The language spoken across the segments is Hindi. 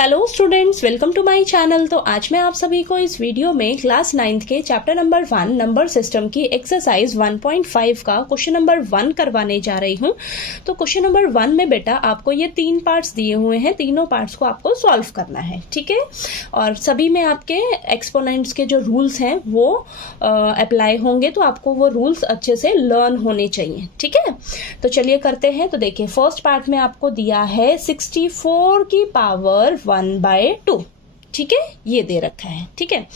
Hello students, welcome to my channel. तो आज मैं आप सभी को इस वीडियो में क्लास 9th के चैप्टर नंबर 1 नंबर सिस्टम की एक्सरसाइज 1.5 का क्वेश्चन नंबर 1 करवाने जा रही हूं। तो क्वेश्चन नंबर 1 में बेटा आपको ये 3 पार्ट्स दिए हुए हैं, तीनों पार्ट्स को आपको सॉल्व करना है, ठीक है। और सभी में आपके एक्सपोनेंट्स के जो रूल्स हैं वो अप्लाई होंगे, तो आपको वो रूल्स अच्छे से लर्न होने चाहिए, ठीक है। तो चलिए करते हैं। तो देखिए फर्स्ट पार्ट में आपको दिया है 64 की पावर 1/2, ठीक है, ये दे रखा है, ठीक है।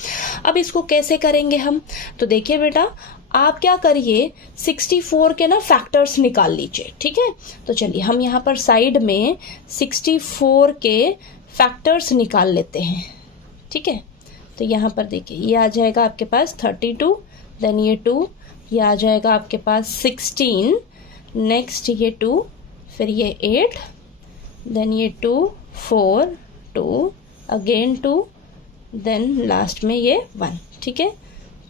अब इसको कैसे करेंगे हम? तो देखिए बेटा आप क्या करिए, 64 के ना फैक्टर्स निकाल लीजिए, ठीक है। तो चलिए हम यहाँ पर साइड में 64 के फैक्टर्स निकाल लेते हैं, ठीक है। तो यहाँ पर देखिए ये आ जाएगा आपके पास 32, देन ये 2, ये आ जाएगा आपके पास 16, नेक्स्ट ये 2, फिर ये 8, देन ये 2, 4, 2, अगेन 2, देन लास्ट में ये 1, ठीक है।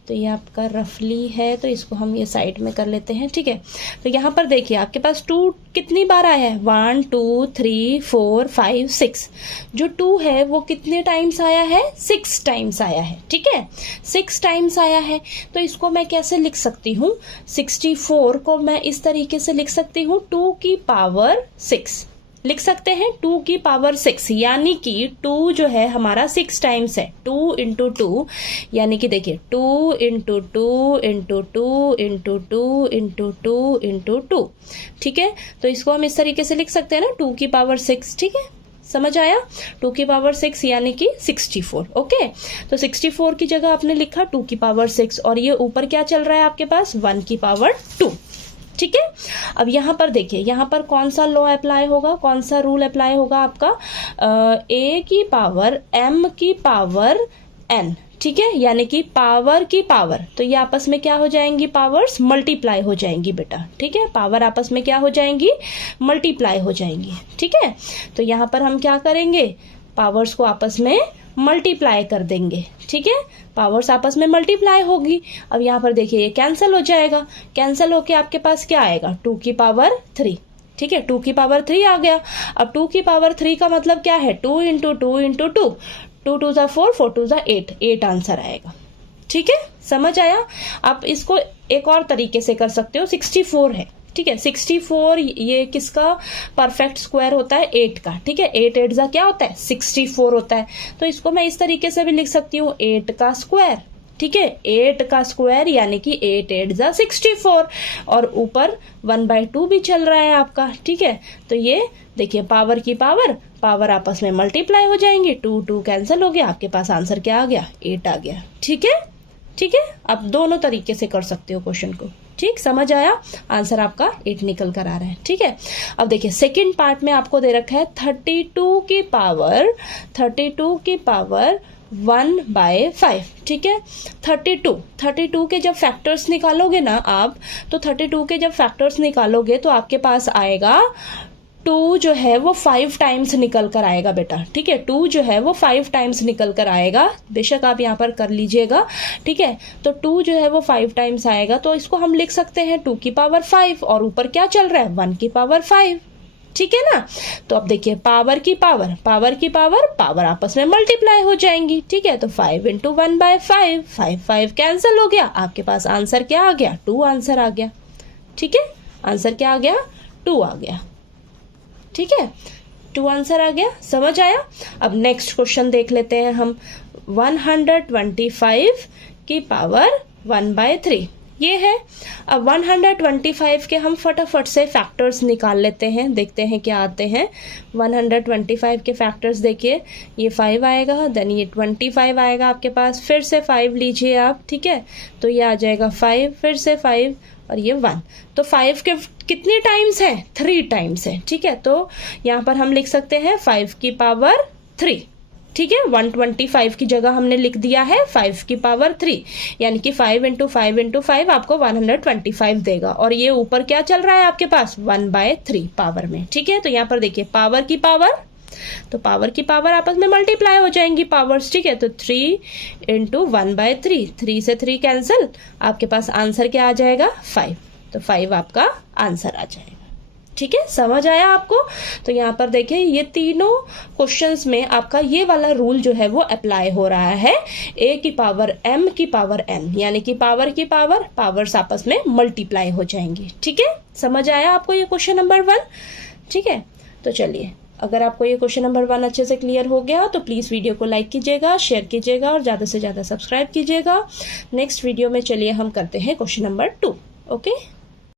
तो ये आपका रफली है, तो इसको हम ये साइड में कर लेते हैं, ठीक है। तो यहाँ पर देखिए आपके पास 2 कितनी बार आया है? 1 2 3 4 5 6। जो 2 है वो कितने टाइम्स आया है? 6 टाइम्स आया है, ठीक है। 6 टाइम्स आया है, तो इसको मैं कैसे लिख सकती हूँ? 64 को मैं इस तरीके से लिख सकती हूँ, 2 की पावर 6 लिख सकते हैं, 2 की पावर 6, यानी कि 2 जो है हमारा 6 टाइम्स है। 2 इंटू 2 यानी कि देखिए 2 into 2 into 2 into 2 into 2 into 2, ठीक है। तो इसको हम इस तरीके से लिख सकते हैं ना, 2 की पावर 6, ठीक है। समझ आया? 2 की पावर 6 यानी कि 64, ओके। तो 64 की जगह आपने लिखा 2 की पावर 6, और ये ऊपर क्या चल रहा है आपके पास? 1 की पावर 2, ठीक है। अब यहाँ पर देखिए, यहाँ पर कौन सा लॉ अप्लाई होगा, कौन सा रूल अप्लाई होगा आपका? a की पावर m की पावर n, ठीक है, यानी कि पावर की पावर, तो ये आपस में क्या हो जाएंगी? पावर्स मल्टीप्लाई हो जाएंगी बेटा, ठीक है। पावर आपस में क्या हो जाएंगी? मल्टीप्लाई हो जाएंगी, ठीक है। तो यहाँ पर हम क्या करेंगे? पावर्स को आपस में मल्टीप्लाई कर देंगे, ठीक है। पावर्स आपस में मल्टीप्लाई होगी। अब यहाँ पर देखिए ये कैंसिल हो जाएगा, कैंसिल होके आपके पास क्या आएगा? 2 की पावर 3, ठीक है। 2 की पावर 3 आ गया। अब 2 की पावर 3 का मतलब क्या है? 2 इंटू 2 इंटू 2, 2 2 जा 4, 4 2 जा 8, 8 आंसर आएगा, ठीक है। समझ आया? आप इसको एक और तरीके से कर सकते हो, 64 है, ठीक है। 64 ये किसका परफेक्ट स्क्वायर होता है? 8 का, ठीक है। 8 8 जा क्या होता है? 64 होता है। तो इसको मैं इस तरीके से भी लिख सकती हूँ, 8 का स्क्वायर, ठीक है। 8 का स्क्वायर यानी कि 8 8 जा 64, और ऊपर 1/2 भी चल रहा है आपका, ठीक है। तो ये देखिए पावर की पावर, पावर आपस में मल्टीप्लाई हो जाएंगे, 2 2 कैंसिल हो गया, आपके पास आंसर क्या आ गया? 8 आ गया, ठीक है, ठीक है। आप दोनों तरीके से कर सकते हो क्वेश्चन को, ठीक। समझ आया? आंसर आपका 8 निकल कर आ रहा है, ठीक है। अब देखिए सेकंड पार्ट में आपको दे रखा है 32 की पावर 1/5, ठीक है। 32 के जब फैक्टर्स निकालोगे ना आप, तो 32 के जब फैक्टर्स निकालोगे तो आपके पास आएगा 2 जो है वो 5 टाइम्स निकल कर आएगा बेटा, ठीक है। 2 जो है वो 5 टाइम्स निकल कर आएगा, बेशक आप यहाँ पर कर लीजिएगा, ठीक है। तो 2 जो है वो 5 टाइम्स आएगा, तो इसको हम लिख सकते हैं 2 की पावर 5, और ऊपर क्या चल रहा है? 1 की पावर 5, ठीक है ना। तो अब देखिए पावर की पावर, पावर की पावर, पावर आपस में मल्टीप्लाई हो जाएंगी, ठीक है। तो 5 इंटू 1/5, 5 5 कैंसिल हो गया, आपके पास आंसर क्या आ गया? 2 आंसर आ गया, ठीक है। आंसर क्या आ गया? 2 आ गया, ठीक है। 2 आंसर आ गया। समझ आया? अब नेक्स्ट क्वेश्चन देख लेते हैं हम। 125 की पावर 1/3 ये है। अब 125 के हम फटाफट से फैक्टर्स निकाल लेते हैं, देखते हैं क्या आते हैं। 125 के फैक्टर्स देखिए, ये 5 आएगा, देन ये 25 आएगा आपके पास, फिर से 5 लीजिए आप, ठीक है। तो ये आ जाएगा 5, फिर से 5, और ये 1। तो 5 के कितने टाइम्स है? 3 टाइम्स है, ठीक है। तो यहाँ पर हम लिख सकते हैं 5 की पावर 3, ठीक है। 125 की जगह हमने लिख दिया है 5 की पावर 3, यानी कि 5 इंटू 5 इंटू 5 आपको 125 देगा, और ये ऊपर क्या चल रहा है आपके पास? 1/3 पावर में, ठीक है। तो यहाँ पर देखिए पावर की पावर, तो पावर की पावर आपस में मल्टीप्लाई हो जाएंगी पावर्स, ठीक है। तो 3 इंटू 1/3, 3 से 3 कैंसिल, आपके पास आंसर क्या आ जाएगा? 5। तो 5 आपका आंसर आ जाएगा, ठीक है, समझ आया आपको? तो यहाँ पर देखिए ये तीनों क्वेश्चंस में आपका ये वाला रूल जो है वो अप्लाई हो रहा है, a की पावर m की पावर n, यानी कि पावर की पावर्स आपस में मल्टीप्लाई हो जाएंगी। ठीक है, समझ आया आपको ये क्वेश्चन नंबर 1? ठीक है, तो चलिए, अगर आपको ये क्वेश्चन नंबर 1 अच्छे से क्लियर हो गया तो प्लीज़ वीडियो को लाइक कीजिएगा, शेयर कीजिएगा और ज़्यादा से ज़्यादा सब्सक्राइब कीजिएगा। नेक्स्ट वीडियो में चलिए हम करते हैं क्वेश्चन नंबर 2। ओके।